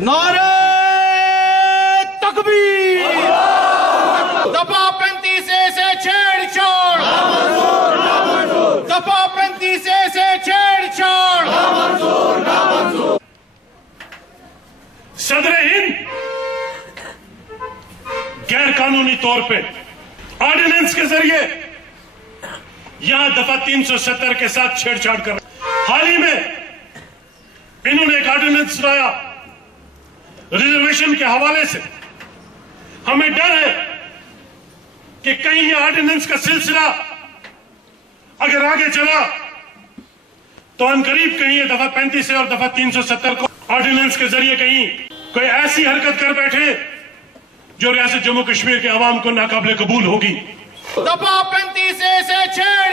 नारे तकबीर, दफा 35 से छेड़छाड़, दफा 35 से छेड़छाड़। सदर हिंद गैर कानूनी तौर पे ऑर्डिनेंस के जरिए यहां दफा 370 के साथ छेड़छाड़ कर, हाल ही में इन्होंने एक ऑर्डिनेंस लाया रिजर्वेशन के हवाले से। हमें डर है कि कहीं ये ऑर्डिनेंस का सिलसिला अगर आगे चला तो अनकरीब कहीं ये दफा 35 और दफा 370 को ऑर्डिनेंस के जरिए कहीं कोई ऐसी हरकत कर बैठे जो रियासत जम्मू कश्मीर के अवाम को नाकाबिले कबूल होगी। दफा 35 से छेड़